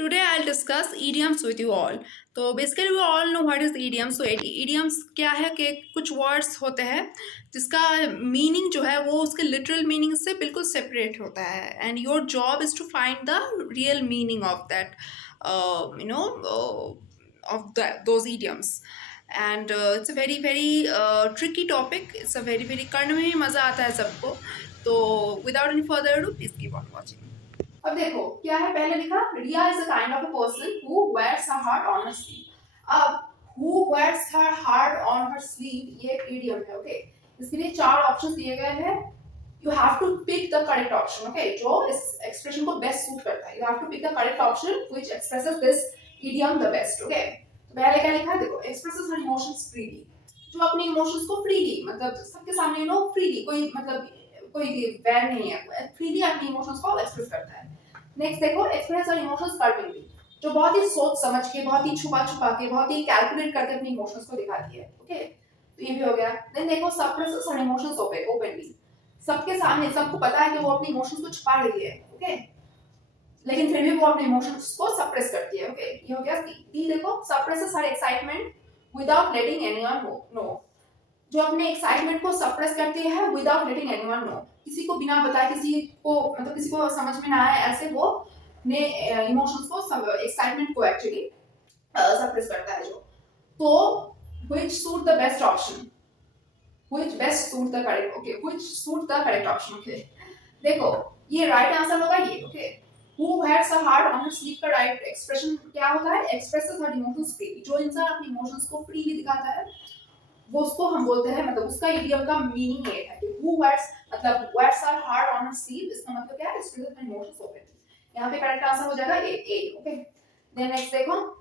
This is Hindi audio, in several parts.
Today I'll discuss idioms with you all. तो basically we all know what is idioms. So idioms क्या है कि कुछ words होते हैं जिसका meaning जो है वो उसके literal meaning से बिल्कुल separate होता है and your job is to find the real meaning of that those idioms. And it's a very tricky topic. It's a very करने में भी मज़ा आता है सबको. तो without any further ado, please keep on watching. अब देखो क्या है पहले लिखा Riya is a kind of a person who wears her heart on her sleeve अब who wears her heart on her sleeve ये इडियम है ओके इसके लिए चार ऑप्शंस दिए गए हैं you have to pick the correct option okay जो इस एक्सप्रेशन को बेस्ट सूट करता है you have to pick the correct option which expresses this idiom the best okay तो पहले क्या लिखा है देखो एक्सप्रेसेस हर इमोशंस फ्रीली जो अपने इमोशंस को फ्रीली मतलब सबके सामने नो फ्रीली कोई मतलब कोई बैड नहीं है फ्रीली अपने इमोशंस को एक्सप्रेस करता है नेक्स्ट देखो एक्सप्रेस और इमोशंस कर्विंगली जो बहुत ही सोच समझ के बहुत ही छुपा छुपा के बहुत ही कैलकुलेट करके अपने इमोशंस को दिखाती है ओके तो ये भी हो गया देन देखो सप्रेसेस और इमोशंस ओपनली सबके सामने सबको पता है कि वो अपने इमोशंस को छुपा रही है ओके लेकिन फिर भी वो अपने इमोशंस को सप्रेस करती है ओके ये हो गया डी देखो suppresses her excitement without letting anyone know जो अपने एक्साइटमेंट को सप्रेस करती है विदाउट लेटिंग एनीवन नो किसी को बिना बताए किसी को मतलब किसी को समझ में ना आए ऐसे वो ने इमोशंस को एक्साइटमेंट को एक्चुअली सप्रेस करता है जो तो which suit the best option which best suit the correct okay which suit the correct option okay देखो ये राइट आंसर होगा ये okay who has a heart on her sleeve का राइट एक्सप्रेशन क्या होता है एक्सप्रेसेस हर इमोशंस फ्रीली जो इंसान अपने इमोशंस को फ्रीली दिखाता है वो उसको हम बोलते हैं मतलब उसका इडियम का मीनिंग ये है कि who wears मतलब wears her heart on her sleeve इसका मतलब क्या है expresses her emotions openly यहाँ पे करेक्ट आंसर हो जाएगा ए ओके देन नेक्स्ट देखो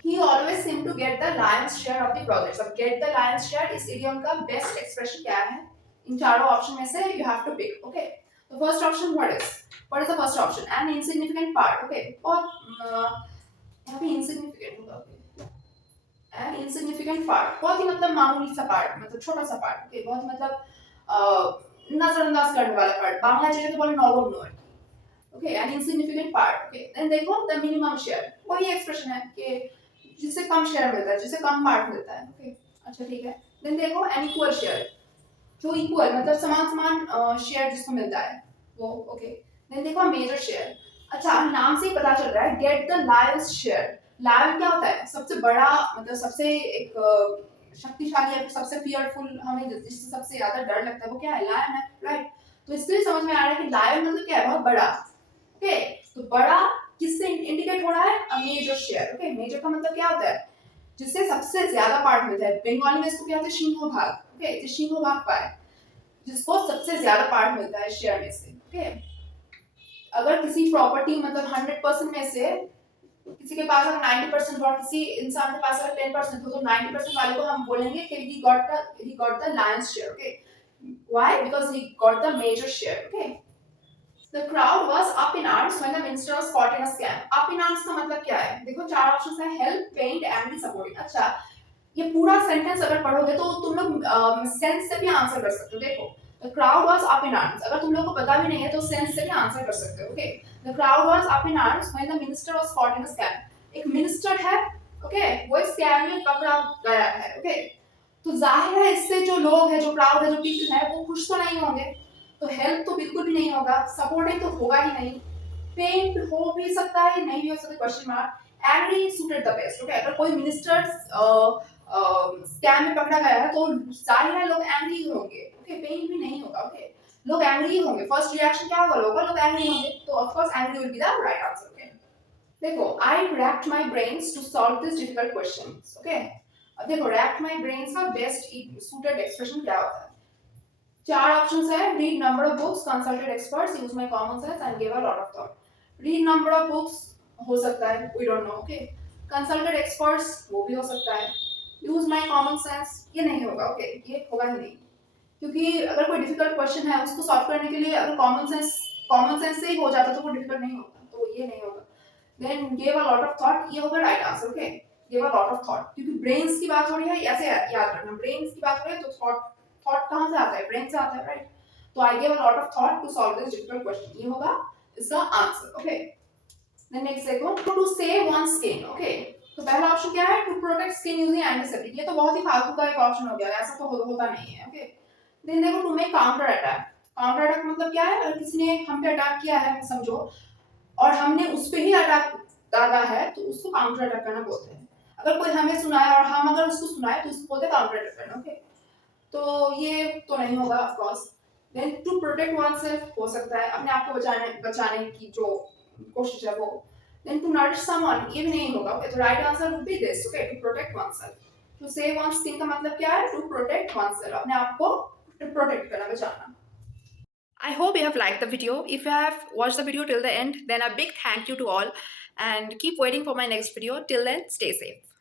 he always seem to get the lion's share of the projects अब get the lion's share इस इडियम का बेस्ट एक्सप्रेशन क्या है इन चारों ऑप्शन में से you have to pick okay the first option what is the first option an insignificant part okay और यहाँ पे insignificant होगा एन इनसिग्निफिकेंट पार्ट बहुत ही मतलब मामूली सा पार्ट मतलब छोटा सा पार्ट ओके बहुत मतलब नजरअंदाज करने वाला पार्ट बांग्ला चाहिए तो बोले normal no okay an insignificant part okay then देखो द मिनिमम शेयर वही एक्सप्रेशन है कि जिससे कम शेयर मिलता है जिससे कम पार्ट मिलता है ओके अच्छा ठीक है देन देखो एन इक्वल शेयर जो इक्वल मतलब समान समान शेयर जिसको मिलता है वो ओके देन देखो मेजर शेयर अच्छा नाम से ही पता चल रहा है get the lion's share lion क्या होता है सबसे बड़ा मतलब सबसे एक शक्तिशाली है सबसे फियरफुल हमें जिससे सबसे ज्यादा डर लगता है वो क्या है लायन है राइट तो इससे समझ में आ रहा है कि लायन मतलब क्या है बहुत बड़ा ओके तो बड़ा किससे इंडिकेट हो रहा है a major share okay major का मतलब क्या होता है जिससे सबसे ज्यादा पार्ट मिलता है बंगाली में इसको क्या कहते हैं सिंह भाग ओके जो सिंह भाग पाए जिसको सबसे ज्यादा पार्ट मिलता है शेयर में से ओके अगर किसी प्रॉपर्टी मतलब 100% में से किसी के पास अगर 90% और किसी इंसान के पास अगर 10% हो तो 90% वाले को हम बोलेंगे कि he got the lion's share okay why because he got the major share okay the crowd was up in arms when the minister was caught in a scam up in arms का मतलब क्या है देखो चार ऑप्शंस है help pained angry supporting अच्छा ये पूरा सेंटेंस अगर पढ़ोगे तो तुम लोग सेंस से भी आंसर कर सकते हो देखो the crowd was up in arms अगर तुम लोग को पता भी नहीं है तो सेंस से भी आंसर कर सकते हो okay the crowd was up in arms when the minister was caught in a scam एक मिनिस्टर है ओके वो एक स्कैम में पकड़ा गया है ओके तो जाहिर है इससे जो लोग हैं जो क्राउड है जो पीपल है वो खुश तो नहीं होंगे तो हेल्प तो बिल्कुल भी नहीं होगा सपोर्टिंग तो होगा ही नहीं पेन हो भी सकता है नहीं भी हो सकता question mark angry suited the best okay अगर कोई मिनिस्टर स्कैम में पकड़ा गया है तो जाहिर है लोग एंग्री होंगे ओके पेन भी नहीं होगा ओके लोग एंग्री होंगे फर्स्ट रिएक्शन क्या होगा लोग एंग्री होंगे तो of course angry will be the right answer okay देखो I rapped my brains to solve this difficult questions okay अब देखो रैप्ड माय ब्रेन्स का बेस्ट सूटेड एक्सप्रेशन क्या होता है चार ऑप्शंस है read number of books consulted experts use my common sense and give a lot of thought read number of books हो सकता है we don't know okay consulted experts वो भी हो सकता है यूज माय कॉमन सेंस ये नहीं होगा ओके ये होगा ही नहीं क्योंकि अगर कोई डिफिकल्ट क्वेश्चन है उसको सॉल्व करने के लिए अगर कॉमन सेंस से ही हो जाता तो वो डिफिकल्ट नहीं होता तो ये नहीं होगा then give a lot of thought ये होगा right answer okay give a lot of thought क्योंकि ब्रेन्स की बात हो रही है ऐसे याद रखना ब्रेन्स की बात हो रही है तो थॉट कहां से आता है ब्रेन से आता है राइट तो I give a lot of thought to solve this difficult question ये होगा इसका आंसर ओके देन नेक्स्ट देखो, to save one skin. Okay, तो पहला ऑप्शन क्या है, to protect skin using antiseptic. ये तो बहुत ही फालतू का एक ऑप्शन हो गया, ऐसा तो होता नहीं है। ओके, देन देखो, to make counter attack. Counter attack मतलब क्या है, अगर किसी ने हम पे अटैक किया है समझो, और हमने उस पे ही अटैक दागा है, तो उसको काउंटर अटैक करना बोलते हैं। अगर कोई हमें सुनाए और हम अगर उसको सुनाए तो उसको बोलते हैं काउंटर अटैक करना। ओके, तो ये तो नहीं होगा of course. Then to protect oneself हो सकता है, अपने आप को बचाने की जो कोशिश है वो। देन टू नरिश समवन, ये भी नहीं होगा। ओके, तो right answer would be this. Okay, to protect oneself. To save one skin का मतलब क्या है, टू प्रोटेक्ट वन सेल्फ, अपने आप को प्रोटेक्ट करना, बचाना। I hope you have liked the video. If you have watched the video till the end, then a big thank you to all, and keep waiting for my next video. Till then, stay safe.